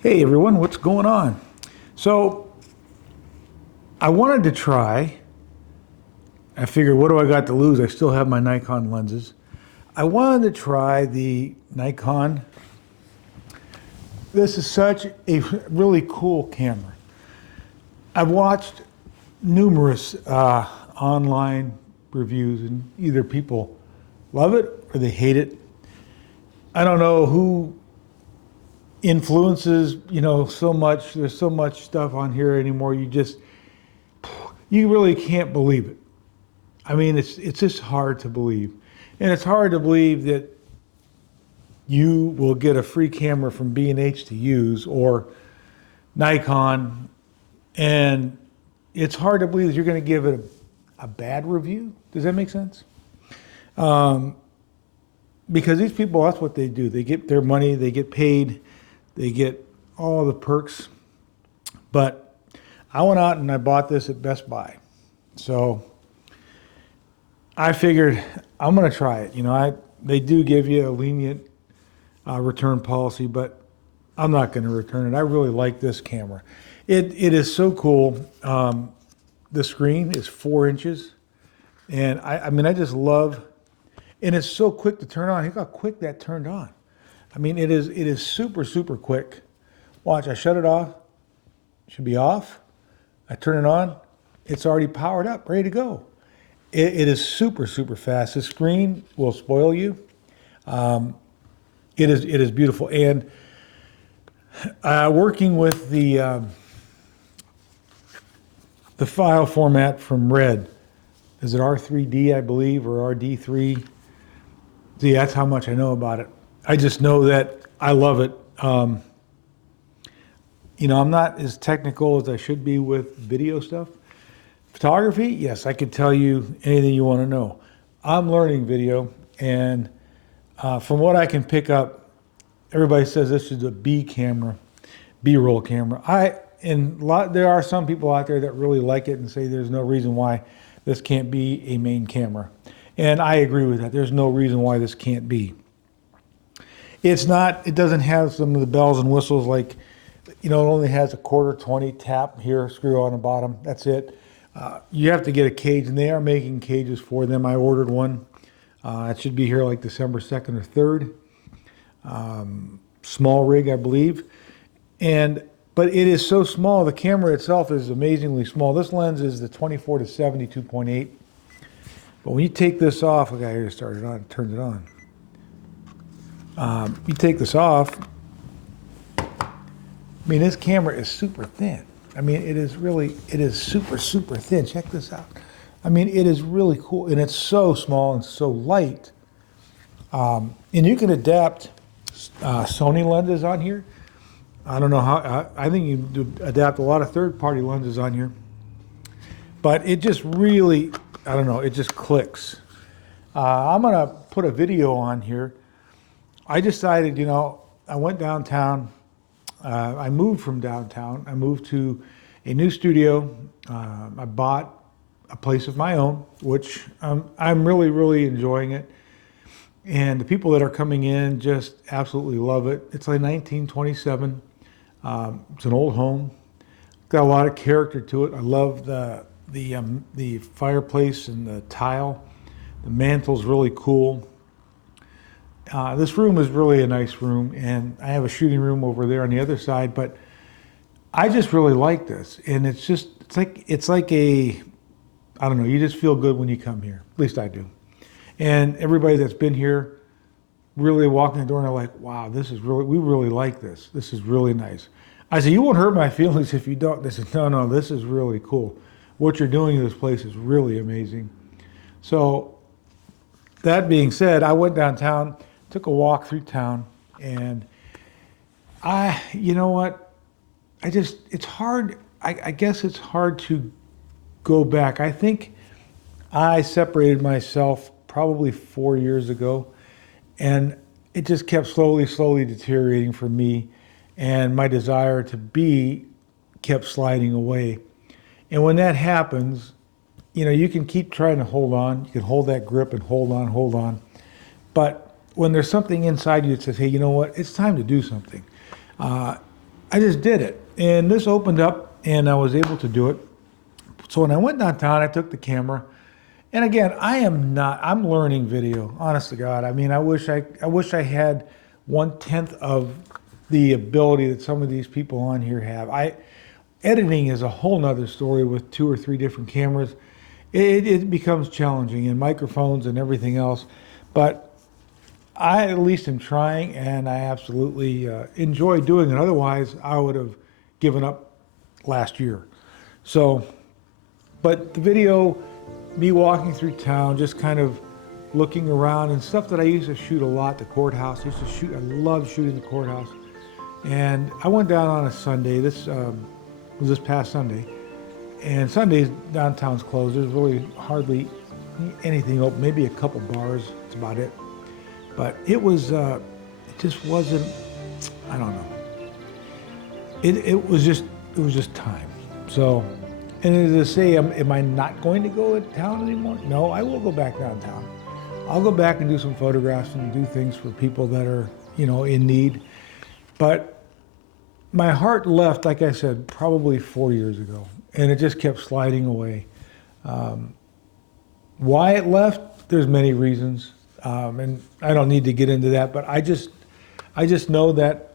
Hey everyone, what's going on? So I wanted to try, I figured what do I got to lose? I still have my Nikon lenses. I wanted to try the Nikon. This is such a really cool camera. I've watched numerous online reviews and either people love it or they hate it. I don't know who influences, so much. There's so much stuff on here anymore. You really can't believe it. I mean, it's just hard to believe. And it's hard to believe that you will get a free camera from B&H to use or Nikon, and it's hard to believe that you're going to give it a bad review. Does that make sense? Because these people, that's what they do. They get their money, they get paid, they get all the perks. But I went out and I bought this at Best Buy. So I figured I'm going to try it. They do give you a lenient return policy, but I'm not going to return it. I really like this camera. It is so cool. The screen is 4 inches, and I mean I just love, and it's so quick to turn on. Look how quick that turned on. I mean it is super quick. Watch, I shut it off. It should be off. I turn it on. It's already powered up, ready to go. It is super fast. The screen will spoil you. It is beautiful, and working with the file format from Red, is it R3D I believe or RD3? See, that's how much I know about it. I just know that I love it. I'm not as technical as I should be with video stuff. Photography, yes, I could tell you anything you want to know. I'm learning video, and from what I can pick up, everybody says this is a B camera, B-roll camera. There are some people out there that really like it and say there's no reason why this can't be a main camera. And I agree with that. There's no reason why this can't be. It doesn't have some of the bells and whistles like, it only has a 1/4 tap here, screw on the bottom. That's it. You have to get a cage, and they are making cages for them. I ordered one. It should be here like December 2nd or 3rd. Small rig, I believe. But it is so small. The camera itself is amazingly small. This lens is the 24 to 70 2.8. But when you take this off, okay, here to start it on, turns it on. You take this off. I mean, this camera is super thin. I mean, it is super thin. Check this out. I mean, it is really cool, and it's so small and so light. And you can adapt Sony lenses on here. I don't know how, I think you do adapt a lot of third-party lenses on here. But it just really, I don't know, it just clicks. I'm going to put a video on here. I decided, I went downtown. I moved from downtown. I moved to a new studio. I bought a place of my own, which I'm really enjoying it. And the people that are coming in just absolutely love it. It's like 1927. It's an old home. Got a lot of character to it. I love the fireplace and the tile. The mantle's really cool. This room is really a nice room, and I have a shooting room over there on the other side, but I just really like this. And it's like a, I don't know, you just feel good when you come here. At least I do. And everybody that's been here really walking the door and they're like, wow, we really like this. This is really nice. I said, you won't hurt my feelings if you don't. They said, no, this is really cool. What you're doing in this place is really amazing. So that being said, I went downtown, took a walk through town, and you know what? It's hard. I guess it's hard to go back. I think I separated myself probably 4 years ago, and it just kept slowly deteriorating for me, and my desire to be kept sliding away. And when that happens, you can keep trying to hold on. You can hold that grip and hold on. But when there's something inside you that says, hey, you know what? It's time to do something. I I just did it. And this opened up and I was able to do it. So when I went downtown, I took the camera. And again, I'm learning video, honest to God. I mean, I wish I had 1/10 of the ability that some of these people on here have. Editing is a whole nother story with 2 or 3 different cameras. It becomes challenging, and microphones and everything else. But I at least am trying, and I absolutely enjoy doing it. Otherwise, I would have given up last year. So, but the video, me walking through town, just kind of looking around and stuff that I used to shoot a lot, the courthouse. I used to shoot, I love shooting the courthouse. And I went down on a Sunday, this was this past Sunday. And Sundays, downtown's closed. There's really hardly anything open, maybe a couple bars, that's about it. But it just wasn't, I don't know. It was just time. So, and as I say, am I not going to go to town anymore? No, I will go back downtown. I'll go back and do some photographs and do things for people that are, in need. But my heart left, like I said, probably 4 years ago, and it just kept sliding away. Why it left, there's many reasons, and I don't need to get into that, but I just know that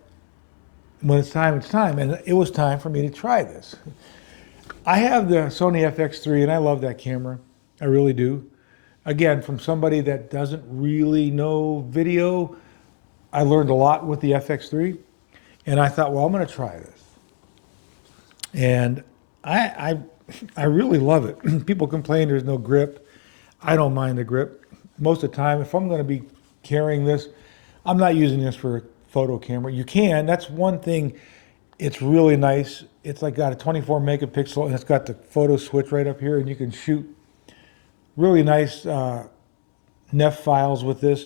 when it's time, it's time, and it was time for me to try this. I have the Sony FX3, and I love that camera. I really do. Again, from somebody that doesn't really know video, I learned a lot with the FX3, and I thought, well, I'm going to try this. And I really love it. People complain there's no grip. I don't mind the grip. Most of the time, if I'm going to be carrying this, I'm not using this for a photo camera. You can. That's one thing. It's really nice. It's like got a 24 megapixel, and it's got the photo switch right up here, and you can shoot really nice NEF files with this,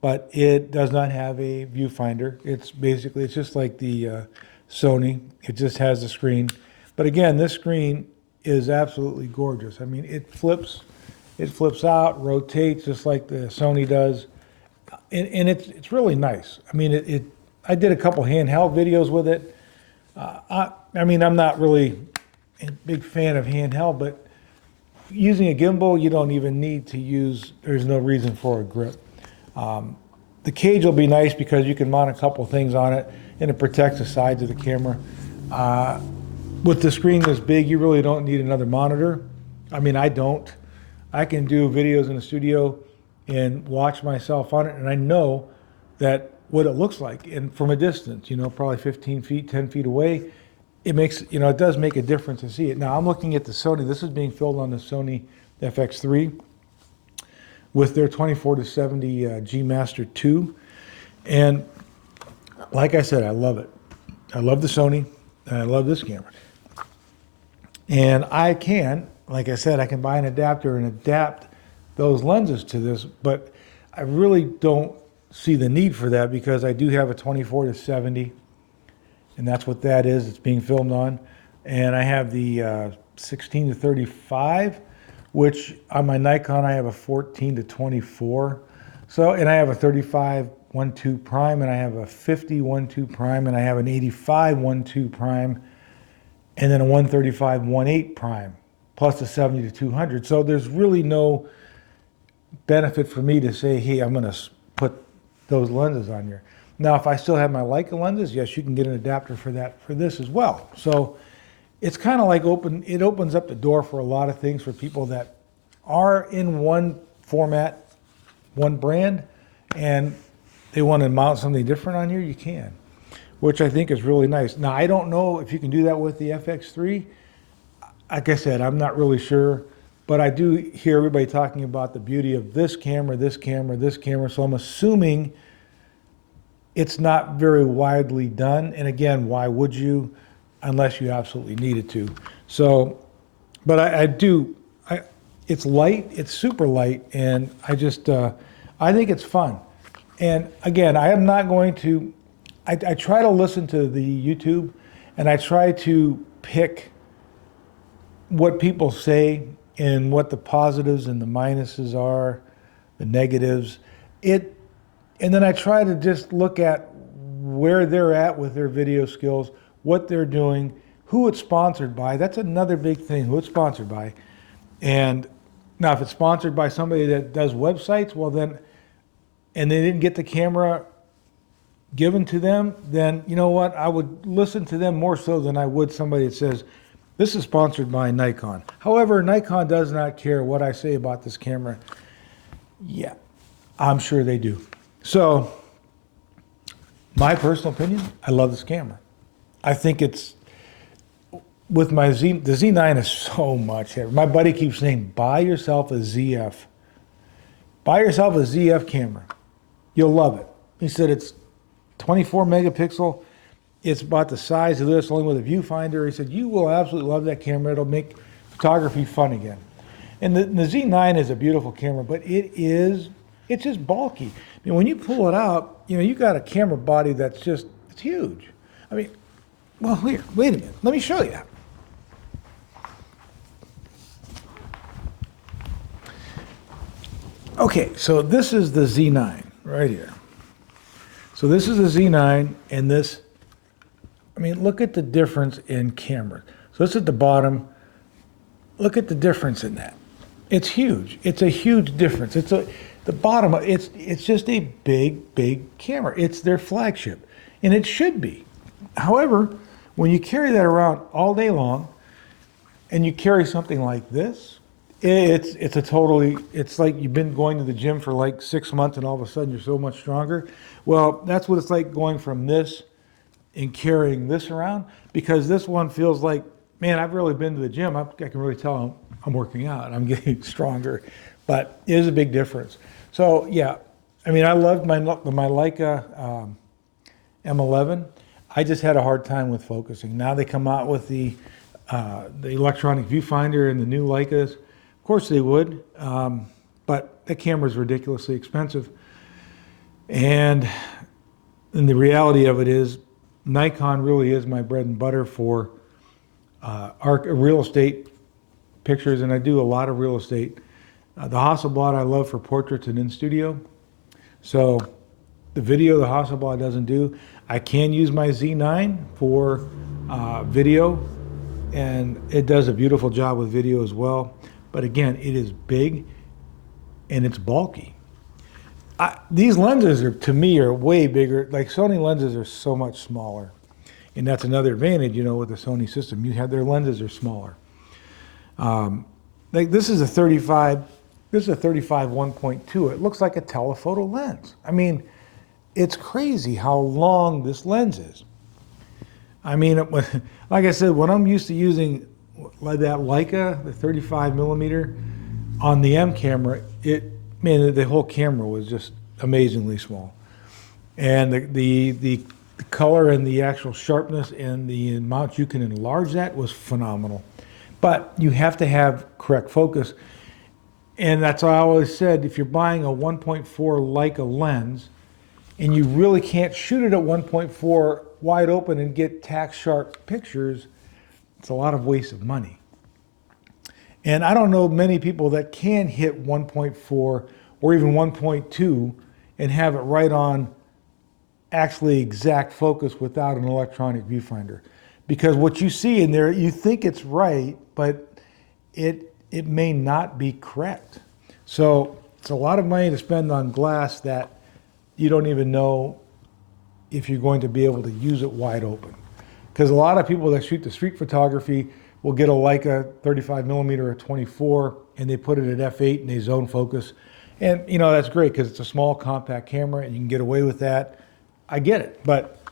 but it does not have a viewfinder. It's just like the Sony. It just has the screen. But again, this screen is absolutely gorgeous. I mean, it flips out, rotates just like the Sony does, and it's really nice. I mean, I did a couple handheld videos with it. I mean, I'm not really a big fan of handheld, but using a gimbal, you don't even need to use, there's no reason for a grip. The cage will be nice because you can mount a couple things on it, and it protects the sides of the camera. With the screen this big, you really don't need another monitor. I mean, I don't. I can do videos in the studio and watch myself on it, and I know that what it looks like, and from a distance, probably 15 feet, 10 feet away, it makes, it does make a difference to see it. Now, I'm looking at the Sony. This is being filmed on the Sony FX3 with their 24-70 G Master 2. And like I said, I love it. I love the Sony, and I love this camera. And I can, like I said, I can buy an adapter and adapt those lenses to this, but I really don't see the need for that because I do have a 24-70, and that's what that is. It's being filmed on. And I have the 16-35, which on my Nikon I have a 14-24. So, and I have a 35 1.2 prime, and I have a 50 1.2 prime, and I have an 85 1.2 prime, and then a 135 1.8 prime, plus the 70-200. So there's really no benefit for me to say, hey, I'm going to put those lenses on here. Now, if I still have my Leica lenses, yes, you can get an adapter for that for this as well. So it's kind of like it opens up the door for a lot of things for people that are in one format, one brand, and they want to mount something different on here, you can, which I think is really nice. Now, I don't know if you can do that with the FX3. Like I said, I'm not really sure, but I do hear everybody talking about the beauty of this camera, this camera, this camera, so I'm assuming it's not very widely done. And again, why would you, unless you absolutely needed to? So, but it's light, it's super light, and I think it's fun. And again, I am not going to, I try to listen to the YouTube, and I try to pick what people say and what the positives and the minuses are, the negatives. And then I try to just look at where they're at with their video skills, what they're doing, who it's sponsored by. That's another big thing, who it's sponsored by. And now if it's sponsored by somebody that does websites, well then, and they didn't get the camera given to them, then you know what? I would listen to them more so than I would somebody that says, this is sponsored by Nikon. However, Nikon does not care what I say about this camera. Yeah, I'm sure they do. So, my personal opinion, I love this camera. I think it's, with my the Z9 is so much heavier. My buddy keeps saying, buy yourself a ZF. Buy yourself a ZF camera. You'll love it. He said it's 24 megapixel. It's about the size of this, only with a viewfinder. He said, you will absolutely love that camera. It'll make photography fun again. And the Z9 is a beautiful camera, but it's just bulky. I mean, when you pull it out, you know, you got a camera body that's just, it's huge. I mean, well, here, wait a minute. Let me show you. Okay, so this is the Z9 right here. So this is the Z9, and this, I mean, look at the difference in camera. So this is at the bottom. Look at the difference in that. It's huge. It's a huge difference. The bottom, it's just a big camera. It's their flagship, and it should be. However, when you carry that around all day long, and you carry something like this, it's like you've been going to the gym for like 6 months, and all of a sudden you're so much stronger. Well, that's what it's like going from this and carrying this around, because this one feels like, man, I've really been to the gym. I can really tell I'm working out. I'm getting stronger, but it is a big difference. So yeah, I mean, I loved my Leica M11. I just had a hard time with focusing. Now they come out with the electronic viewfinder and the new Leicas. Of course they would, but the camera is ridiculously expensive. And the reality of it is, Nikon really is my bread and butter for real estate pictures, and I do a lot of real estate. The Hasselblad I love for portraits and in studio. So the video the Hasselblad doesn't do. I can use my Z9 for video, and it does a beautiful job with video as well. But again, it is big and it's bulky. These lenses are, to me, are way bigger. Like Sony lenses are so much smaller. And that's another advantage, you know, with the Sony system. You have their lenses are smaller. Like this is a 35 1.2. It looks like a telephoto lens. I mean, it's crazy how long this lens is. I mean, like I said, when I'm used to using like that Leica, the 35 millimeter on the M camera, the whole camera was just amazingly small. And the color and the actual sharpness and the amount you can enlarge that was phenomenal. But you have to have correct focus. And that's why I always said, if you're buying a 1.4 Leica lens and you really can't shoot it at 1.4 wide open and get tack sharp pictures, it's a lot of waste of money. And I don't know many people that can hit 1.4 or even 1.2 and have it right on actually exact focus without an electronic viewfinder. Because what you see in there, you think it's right, but it may not be correct. So it's a lot of money to spend on glass that you don't even know if you're going to be able to use it wide open. Because a lot of people that shoot the street photography will get a Leica 35 millimeter or 24, and they put it at f8 and they zone focus. And you know, that's great because it's a small compact camera and you can get away with that. I get it, but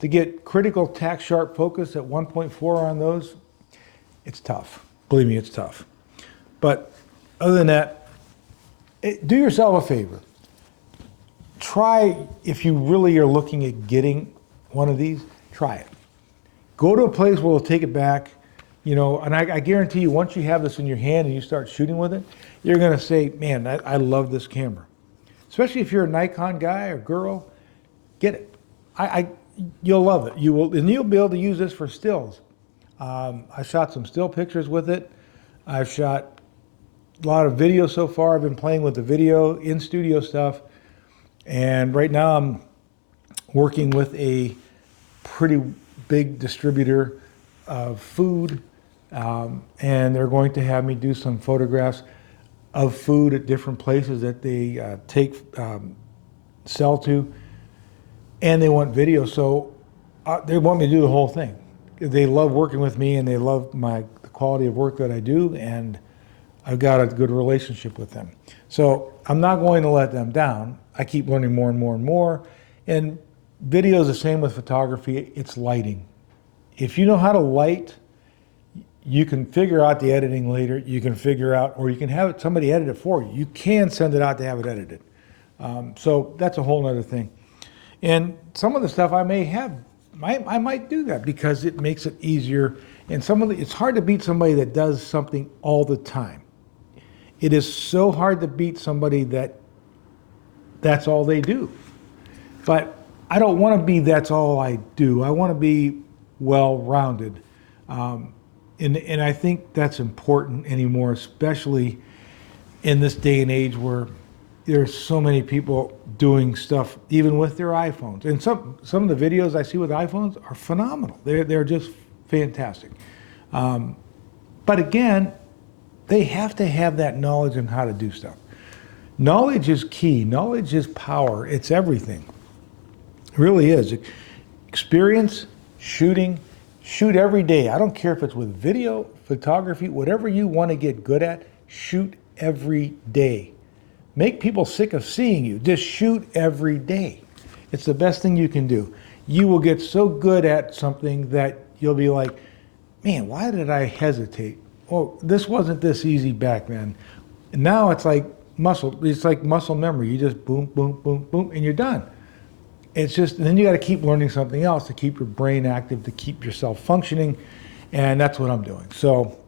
to get critical tack sharp focus at 1.4 on those, it's tough. Believe me, it's tough. But other than that, do yourself a favor. Try, if you really are looking at getting one of these, try it. Go to a place where they'll take it back, you know, and I guarantee you, once you have this in your hand and you start shooting with it, you're gonna say, man, I love this camera. Especially if you're a Nikon guy or girl, get it. You'll love it. You will, and you'll be able to use this for stills. I shot some still pictures with it. I've shot a lot of video so far. I've been playing with the video, in-studio stuff. And right now I'm working with a pretty big distributor of food, and they're going to have me do some photographs of food at different places that they sell to, and they want video. So they want me to do the whole thing. They love working with me, and they love the quality of work that I do, and I've got a good relationship with them. So I'm not going to let them down. I keep learning more and more and more. And video is the same with photography. It's lighting. If you know how to light, you can figure out the editing later. You can figure out, or you can have somebody edit it for you. You can send it out to have it edited. So that's a whole other thing. And some of the stuff I may have, I might do that because it makes it easier. And it's hard to beat somebody that does something all the time. It is so hard to beat somebody that's all they do. But I don't want to be that's all I do. I want to be well-rounded. And I think that's important anymore, especially in this day and age where there's so many people doing stuff even with their iPhones. And some of the videos I see with iPhones are phenomenal. They're just fantastic. But again, they have to have that knowledge on how to do stuff. Knowledge is key. Knowledge is power. It's everything. It really is. Experience, shooting, shoot every day. I don't care if it's with video, photography, whatever you want to get good at, shoot every day. Make people sick of seeing you. Just shoot every day. It's the best thing you can do. You will get so good at something that you'll be like, man, why did I hesitate? Oh, this wasn't this easy back then. And now it's like muscle memory. You just boom, boom, boom, boom, and you're done. It's just, and then you got to keep learning something else to keep your brain active, to keep yourself functioning, and that's what I'm doing. So,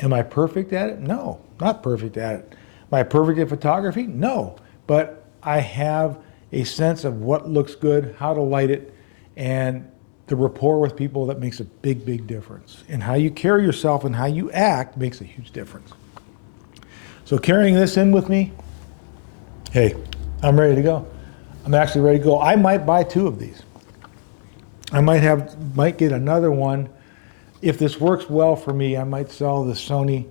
am I perfect at it? No, not perfect at it. Am I perfect at photography? No, but I have a sense of what looks good, how to light it, and the rapport with people that makes a big, big difference. And how you carry yourself and how you act makes a huge difference. So carrying this in with me, hey, I'm ready to go. I'm actually ready to go. I might buy 2 of these. I might get another one. If this works well for me, I might sell the Sony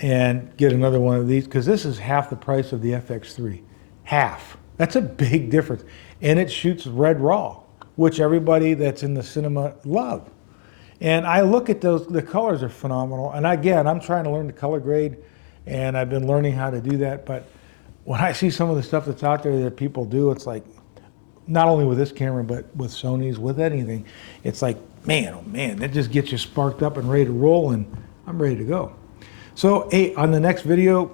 and get another one of these, because this is half the price of the FX3. Half. That's a big difference. And it shoots red raw, which everybody that's in the cinema love. And I look at those, the colors are phenomenal. And again, I'm trying to learn the color grade, and I've been learning how to do that. But when I see some of the stuff that's out there that people do, it's like, not only with this camera, but with Sony's, with anything, it's like, man, oh man, that just gets you sparked up and ready to roll, and I'm ready to go. So, hey, on the next video,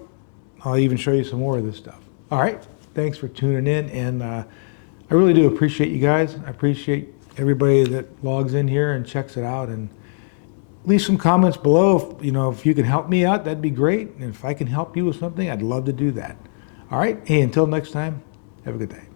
I'll even show you some more of this stuff. All right, thanks for tuning in, and I really do appreciate you guys. I appreciate everybody that logs in here and checks it out, and leave some comments below. If you can help me out, that'd be great. And if I can help you with something, I'd love to do that. All right, hey, until next time, have a good day.